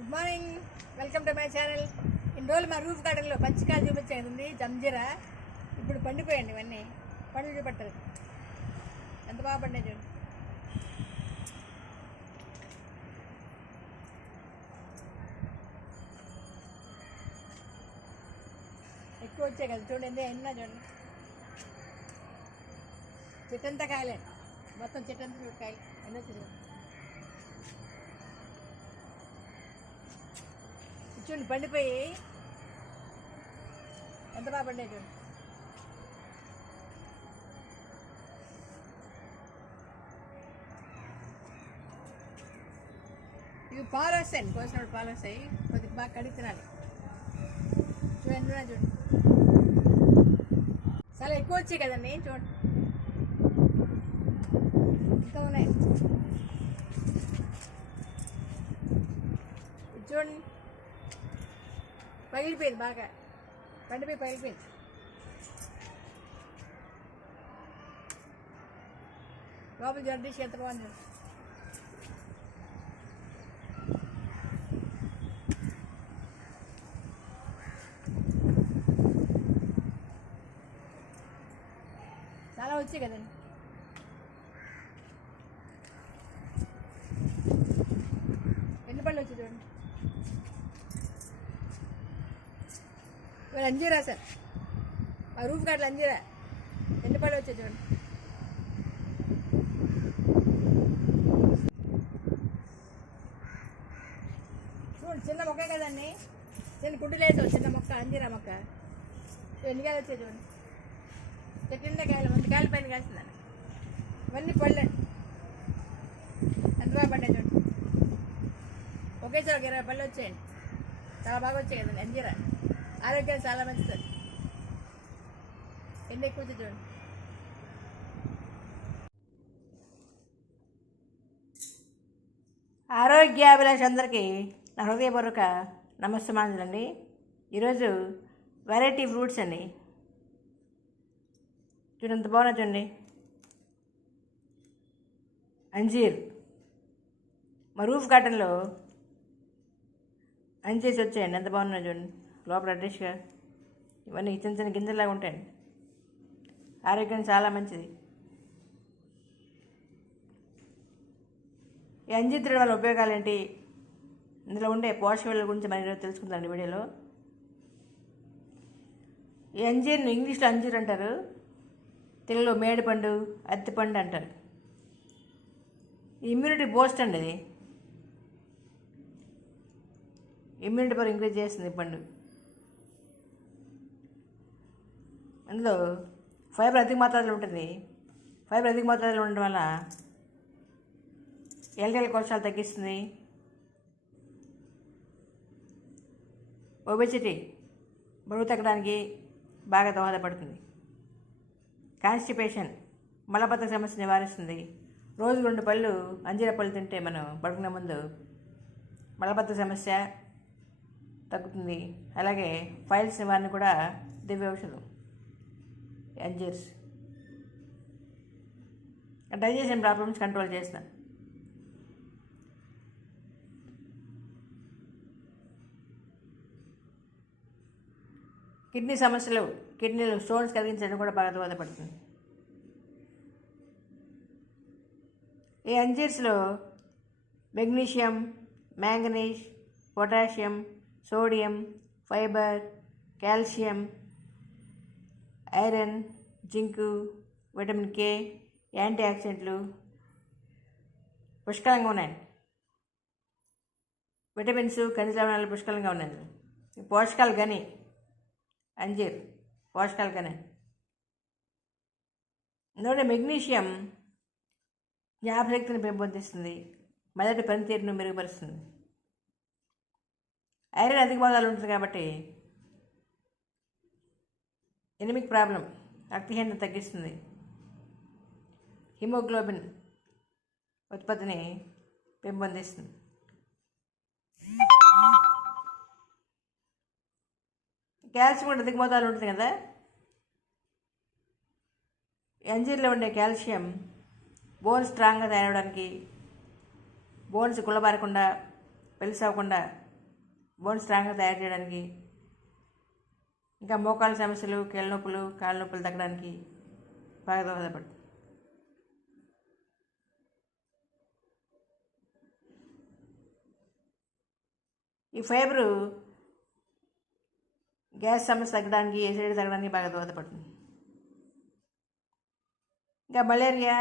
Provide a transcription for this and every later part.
Good morning, welcome to my channel. ఇన్ని రోజులు మా రూఫ్ గార్డెన్లో పచ్చికాయలు చూపించేది జంజీరా. ఇప్పుడు పండిపోయండి ఇవన్నీ. పండ్లు చూపెట్టారు ఎంత బాగా పండే చూడండి. ఎక్కువ వచ్చాయి కదా చూడండి, ఎన్నో చూడండి. చెట్టంతా కాయలే, మొత్తం చెట్టంతా కాయలు ఎన్నో వచ్చాయి చూడండి. పండిపోయి ఎంత బాగా పండే చూడండి. ఇవి పాలు వస్తాయండి, కోసినప్పుడు పాలు వస్తాయి. కొద్దిగా బాగా కడిగి తినాలి. చూడండి చూడండి, చాలా ఎక్కువ వచ్చాయి కదండి. చూడండి ఇంకా ఉన్నాయి. చూడండి పగిలిపోయింది, బాగా పండిపోయి పగిలిపోయింది. లోపల జడ్డీసి ఎంత బాగుంది. చాలా వచ్చాయి కదండి. ఎన్ని పళ్ళు వచ్చాయి చూడండి. ఇవాళ అంజీరా సార్, ఆ రూఫ్ గార్డ్లు అంజీరా. ఎన్ని పళ్ళు వచ్చాయి చూడండి. చూడండి చిన్న మొక్క కదండి, చిన్న గుడ్డు లేదు, చిన్న మొక్క అంజీరా మొక్క. ఎన్ని కాయలు వచ్చాయి చూడండి. చెట్టు కాయలు 100 కాయల పైన కాస్తుందండి. ఇవన్నీ పళ్ళండి, ఎంత బాగా పడ్డాయి చూడండి. ఒకేసారి ఒక 20 పళ్ళు వచ్చాయండి. చాలా బాగా వచ్చాయి కదండి అంజీరా. ఆరోగ్యానికి చాలా మంచిది. ఎన్ని ఎక్కువ చూడండి. ఆరోగ్యాభిలాష అందరికీ నా హృదయపూర్వక నమస్సమాంజలండి. ఈరోజు వెరైటీ ఫ్రూట్స్ అండి. చూడండి ఎంత బాగున్నా చూడండి. అంజీర్ మా రూఫ్ గార్డెన్లో అంజీర్స్ వచ్చాయండి, ఎంత బాగున్నా చూడండి. లోపల రెడ్డిష్గా ఇవన్నీ చిన్న చిన్న గింజలాగా ఉంటాయండి. ఆరోగ్యానికి చాలా మంచిది. ఈ అంజీర్ తినడం వల్ల ఉపయోగాలు ఏంటి, ఇందులో ఉండే పోషక విలువల గురించి మనం ఈరోజు తెలుసుకుందాం వీడియోలో. ఈ అంజీర్ని ఇంగ్లీష్లో అంజీర్ అంటారు, తెలుగులో మేడిపండు, అరటిపండు అంటారు. ఇమ్యూనిటీ బూస్ట్ అండి ఇది. ఇమ్యూనిటీ పవర్ ఇంక్రీజ్ చేస్తుంది ఈ పండు. అందులో ఫైబర్ అధిక మోతాదులో ఉంటుంది. ఫైబర్ అధిక మోతాదులో ఉండడం వల్ల ఎల్డిఎల్ కొలెస్ట్రాల్ తగ్గిస్తుంది. ఒబెసిటీ బరువు తగ్గడానికి బాగా దోహదపడుతుంది. కాన్స్టిపేషన్ మలబద్ధక సమస్య నివారిస్తుంది. రోజుకు 2 పళ్ళు అంజీర పళ్ళు తింటే మనం పడుకునే ముందు మలబద్ధక సమస్య తగ్గుతుంది. అలాగే ఫైల్స్ నివారణ కూడా దివ్య ఔషధం అంజీర్స్. డైజెషన్ ప్రాబ్లమ్స్ కంట్రోల్ చేస్తాం. కిడ్నీ సమస్యలు, కిడ్నీలు స్టోన్స్ కలిగించడం కూడా బాగా దోహదపడుతుంది. ఈ అంజీర్స్లో magnesium, manganese, potassium, sodium, fibre, calcium, iron, zinc, vitamin K, anti ఆక్సిడెంట్లు పుష్కలంగా ఉన్నాయి. విటమిన్స్, ఖనిజ లవణాలు పుష్కలంగా ఉన్నాయి. పోషకాలు గని అంజీర్ పోషకాలు గని. ఇందులో మెగ్నీషియం జ్ఞాపశక్తిని పెంపొందిస్తుంది, మెదటి పనితీరును మెరుగుపరుస్తుంది. ఐరన్ అధిక మోతాదులో ఉంటుంది కాబట్టి ఎనిమిక్ ప్రాబ్లం, రక్తహీనత తగ్గిస్తుంది. హిమోగ్లోబిన్ ఉత్పత్తిని పెంపొందిస్తుంది. కాల్షియం కూడా అధిక మోతాదులో ఉంటుంది కదా. అంజీర్లో ఉండే కాల్షియం బోన్స్ స్ట్రాంగ్గా తయారవడానికి, బోన్స్ గుల్లబారకుండా పెలుసవ్వకుండా బోన్ స్ట్రాంగ్గా తయారు చేయడానికి, ఇంకా మోకాళ్ళ సమస్యలు, కీళ్ళ నొప్పులు, కాళ్ళ నొప్పులు తగ్గడానికి బాగా దోహదపడుతుంది. ఈ ఫైబరు గ్యాస్ సమస్య తగ్గడానికి, ఎసిడిటీ తగ్గడానికి బాగా దోహదపడుతుంది. ఇంకా మలేరియా,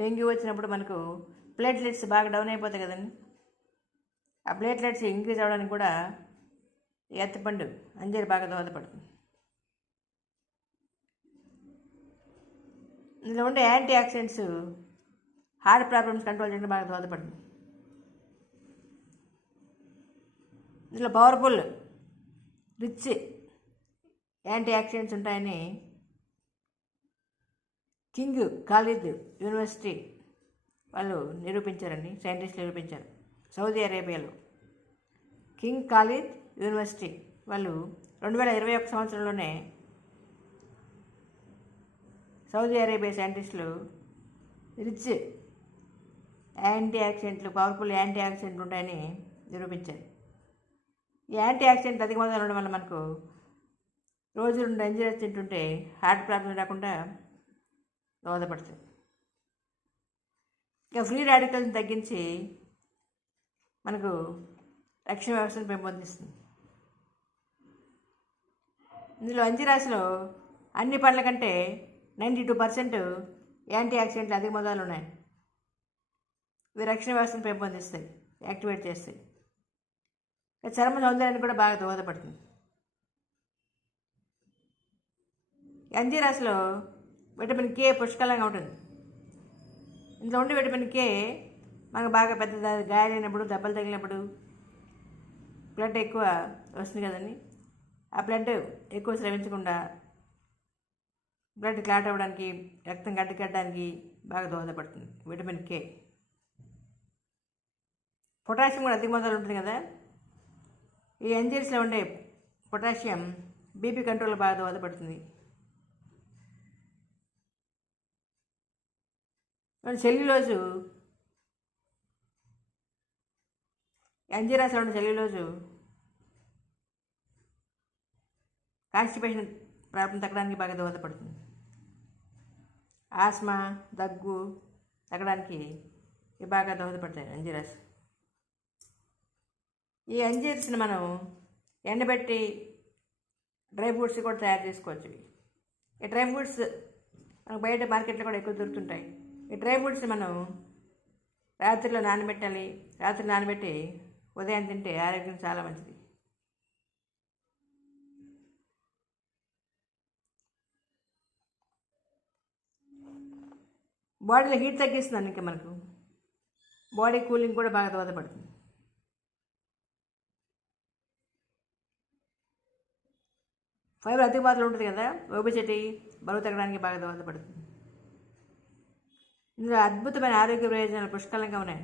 డెంగ్యూ వచ్చినప్పుడు మనకు ప్లేట్లెట్స్ బాగా డౌన్ అయిపోతాయి కదండి. ఆ ప్లేట్లెట్స్ ఇంక్రీజ్ అవ్వడానికి కూడా ఈ అరటిపండు అంజీరు బాగా దోహదపడుతుంది. ఇందులో ఉండే anti oxidants heart problems control చేయడానికి బాగా దోహదపడుతుంది. ఇందులో పవర్ఫుల్ రిచ్ యాంటీ ఆక్సిడెంట్స్ ఉంటాయని కింగ్ ఖాలిద్ యూనివర్సిటీ వాళ్ళు నిరూపించారండి, సైంటిస్టులు నిరూపించారు. సౌదీ అరేబియాలో కింగ్ ఖాలిద్ యూనివర్సిటీ వాళ్ళు 2021 సంవత్సరంలోనే సౌదీ అరేబియా సైంటిస్టులు రిచ్ యాంటీ ఆక్సిడెంట్లు, పవర్ఫుల్ యాంటీ ఆక్సిడెంట్లు ఉంటాయని నిరూపించారు. ఈ యాంటీ ఆక్సిడెంట్ అధిక మొత్తంలో ఉండడం వల్ల మనకు రోజు 2 అంజీరాస్ తింటుంటే హార్ట్ ప్రాబ్లం రాకుండా దోహదపడుతుంది. ఇక ఫ్రీ రాడికల్స్ని తగ్గించి మనకు రక్షణ వ్యవస్థను పెంపొందిస్తుంది. ఇందులో అంజీరాసులో అన్ని పండ్ల కంటే 92% యాంటీ ఆక్సిడెంట్లు అధిక మొత్తాలు ఉన్నాయి. ఇవి రక్షణ వ్యవస్థను పెంపొందిస్తాయి, యాక్టివేట్ చేస్తాయి. చర్మ సౌందర్యానికి కూడా బాగా దోహదపడుతుంది. అంజీరాసులో విటమిన్ కే పుష్కలంగా ఉంటుంది. ఇందులో ఉండే విటమిన్ కే మనకు బాగా పెద్ద గాయాలైనప్పుడు, దెబ్బలు తగిలినప్పుడు బ్లడ్ ఎక్కువ వస్తుంది కదండి, ఆ బ్లడ్ ఎక్కువ స్రవించకుండా బ్లడ్ క్లాట్ అవ్వడానికి, రక్తం గడ్డకట్టడానికి బాగా దోహదపడుతుంది విటమిన్ కే. పొటాషియం కూడా అధిక మొత్తంలో ఉంటుంది కదా. ఈ అంజీర్స్లో ఉండే పొటాషియం బీపీ కంట్రోల్ బాగా దోహదపడుతుంది. సెల్యులోజు, అంజీరాసులో ఉండే సెల్యులోజు కాన్స్టిపేషన్ ప్రాబ్లం తగ్గడానికి బాగా దోహదపడుతుంది. ఆస్మా, దగ్గు తగ్గడానికి ఇవి బాగా దోహదపడతాయి అంజీరాస్. ఈ అంజీర్స్ని మనం ఎండబెట్టి డ్రై ఫ్రూట్స్ కూడా తయారు చేసుకోవచ్చు. ఈ డ్రై ఫ్రూట్స్ మనకు బయట మార్కెట్లో కూడా ఎక్కువ దొరుకుతుంటాయి. ఈ డ్రై ఫ్రూట్స్ మనం రాత్రిలో నానబెట్టాలి. రాత్రి నానబెట్టి ఉదయం తింటే ఆరోగ్యం చాలా మంచిది. బాడీలో హీట్ తగ్గిస్తుంది. ఇంకా మనకు బాడీ కూలింగ్ కూడా బాగా దోహదపడుతుంది. ఫైబర్ అధిక మాత్రలో ఉంటుంది కదా, ఒబెసిటీ, బరువు తగ్గడానికి బాగా దోహదపడుతుంది. ఇందులో అద్భుతమైన ఆరోగ్య ప్రయోజనాలు పుష్కలంగా ఉన్నాయి.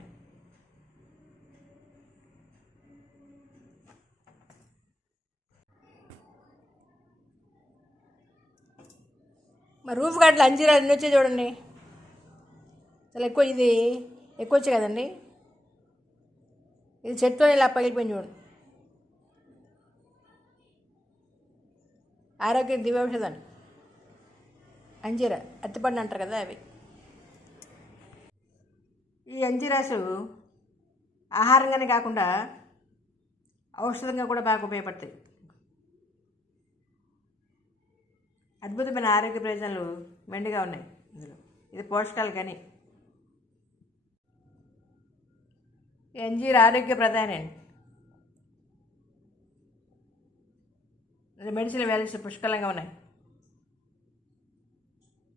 మరి రూఫ్ గార్డులు అంజీరాలు ఎన్ని వచ్చాయి చూడండి, చాలా ఎక్కువ. ఇది ఎక్కువ వచ్చాయి కదండి. ఇది చెట్టుతో ఇలా పగిలిపోయింది చూడండి. ఆరోగ్య దివ్యౌషధం అంజీరా, అత్తిపండు అంటారు కదా అవి. ఈ అంజీరాసు ఆహారంగానే కాకుండా ఔషధంగా కూడా బాగా ఉపయోగపడతాయి. అద్భుతమైన ఆరోగ్య ప్రయోజనాలు మెండుగా ఉన్నాయి ఇందులో. ఇది పోషకాలు కానీ. అంజీర్ ఆరోగ్య ప్రధాని, మెడిసిన్ వాల్యూస్ పుష్కలంగా ఉన్నాయి.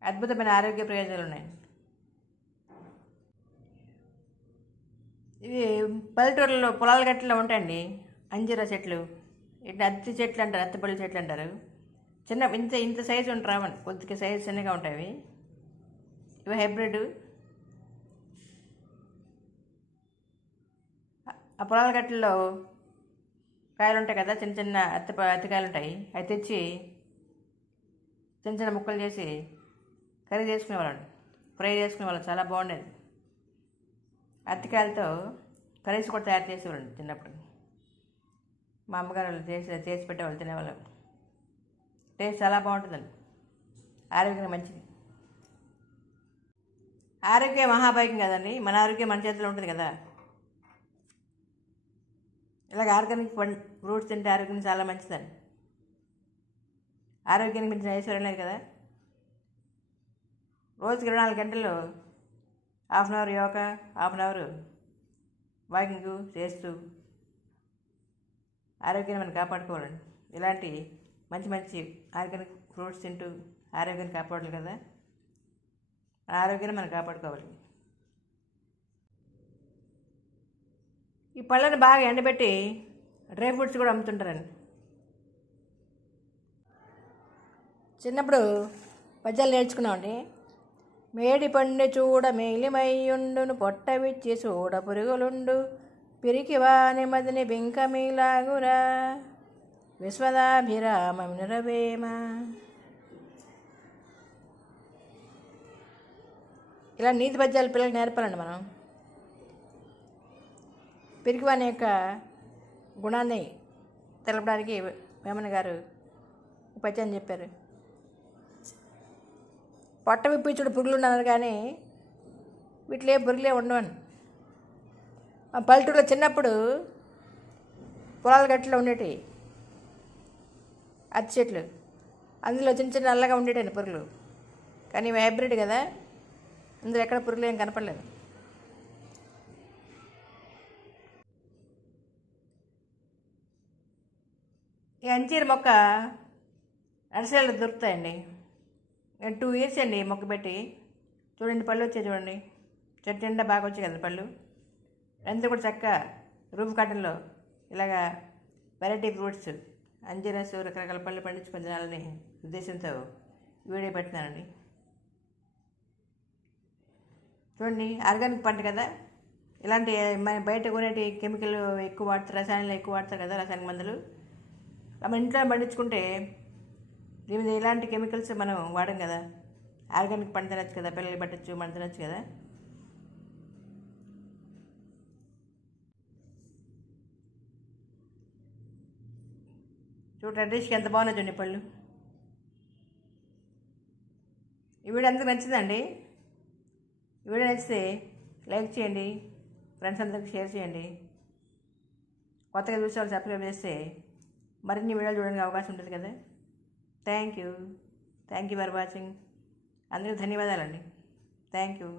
అద్భుతమైన ఆరోగ్య ప్రయోజనాలు ఉన్నాయి. ఇవి పల్లెటూరులో పొలాల గట్లలో ఉంటాయండి అంజీరా చెట్లు. ఇట్లా అత్తి చెట్లు అంటారు, అత్తిపల్లి చెట్లు అంటారు. చిన్న ఇంత సైజు ఉంటాయి, కొద్దిగా సైజు చిన్నగా ఉంటాయి. ఇవి హైబ్రిడ్. ఆ పొలాల గట్లలో కాయలు ఉంటాయి కదా, చిన్న చిన్న అత్తికాయలు ఉంటాయి. అవి తెచ్చి చిన్న చిన్న ముక్కలు చేసి కర్రీ చేసుకునేవాళ్ళం, ఫ్రై చేసుకునేవాళ్ళం. చాలా బాగుండేది. అత్తికాయలతో కర్రీస్ కూడా తయారు చేసేవాళ్ళం చిన్నప్పుడు. మా అమ్మగారు వాళ్ళు చేసి పెట్టేవాళ్ళు తినేవాళ్ళు. టేస్ట్ చాలా బాగుంటుందండి, ఆరోగ్యం మంచిది. ఆరోగ్యం మహాభాగ్యం కదండి, మన ఆరోగ్యం మన చేతిలో ఉంటుంది కదా. ఇలాగ ఆర్గానిక్ ఫ్రూట్స్ తింటే ఆరోగ్యం చాలా మంచిదండి. ఆరోగ్యానికి మించిన ఐశ్వర్యం లేదు కదా. రోజుకి 24 గంటలు half an hour yoga, half an hour walking చేస్తూ ఆరోగ్యాన్ని మనం కాపాడుకోవాలండి. ఇలాంటి మంచి మంచి ఆర్గానిక్ ఫ్రూట్స్ తింటూ ఆరోగ్యాన్ని కాపాడాలి కదా. ఆరోగ్యాన్ని మనం కాపాడుకోవాలి. ఈ పళ్ళని బాగా ఎండబెట్టి డ్రై ఫ్రూట్స్ కూడా అమ్ముతుంటారండి. చిన్నప్పుడు పద్యాలు నేర్చుకున్నామండి. మేడి పండు చూడ మేలిమయ్యుండును, పొట్ట విచ్చి చూడ పురుగులుండు, పిరికి వాని మదిని బింకమీలాగురా, విశ్వదాభిరామ వినురవేమ. ఇలా నీతి పద్యాలు పిల్లలకు నేర్పాలండి మనం. పిరికివాని యొక్క గుణాన్ని తెలపడానికి వేమన గారు పద్యం చెప్పారు. పొట్ట విప్పించుడు పురుగులు ఉన్నారు కానీ వీటిలో ఏ పురుగులే ఉండవని. మా పల్లెటూరులో చిన్నప్పుడు పొలాల గట్టులో ఉండేవి అరటి చెట్లు, అందులో చిన్న చిన్న నల్లగా ఉండేటండి పురుగులు. కానీ ఇవి హైబ్రిడ్ కదా, అందులో ఎక్కడ పురుగులు ఏం కనపడలేదు. ఈ అంజీర్ మొక్క నర్సరీలో దొరుకుతాయండి. 2 years అండి మొక్క పెట్టి. చూడండి పళ్ళు వచ్చాయి, చూడండి చెట్టు నిండా బాగా వచ్చాయి కదా పళ్ళు. అంతా కూడా చక్క రూఫ్ గార్డెన్లో ఇలాగా వెరైటీ ఫ్రూట్స్, అంజీరస్, రకరకాల పళ్ళు పండించుకొని తినాలని ఉద్దేశంతో వీడియో పెట్టినానండి. చూడండి ఆర్గానిక్ పంట కదా. ఇలాంటి మన బయట కొనేటి కెమికల్ ఎక్కువ వాడతారు, రసాయనాలు ఎక్కువ వాడతారు కదా, రసాయనిక మందులు. మనం ఇంట్లో పండించుకుంటే దీని మీద ఇలాంటి కెమికల్స్ మనం వాడం కదా. ఆర్గానిక్ పంట తినచ్చు కదా, పిల్లలు పట్టచ్చు, మనం తినచ్చు కదా. చూడండి డిష్కి ఎంత బాగున్నాయి చూడండి పళ్ళు. ఈ వీడియో అందరికి నచ్చిందండి. ఈ వీడియో నచ్చితే లైక్ చేయండి, ఫ్రెండ్స్ అందరికి షేర్ చేయండి. కొత్తగా చూసే వాళ్ళు సబ్స్క్రైబ్ చేస్తే మరిన్ని వీడియోలు చూడడానికి అవకాశం ఉంటుంది కదా. Thank you for watching. అందరికీ ధన్యవాదాలండి. Thank you.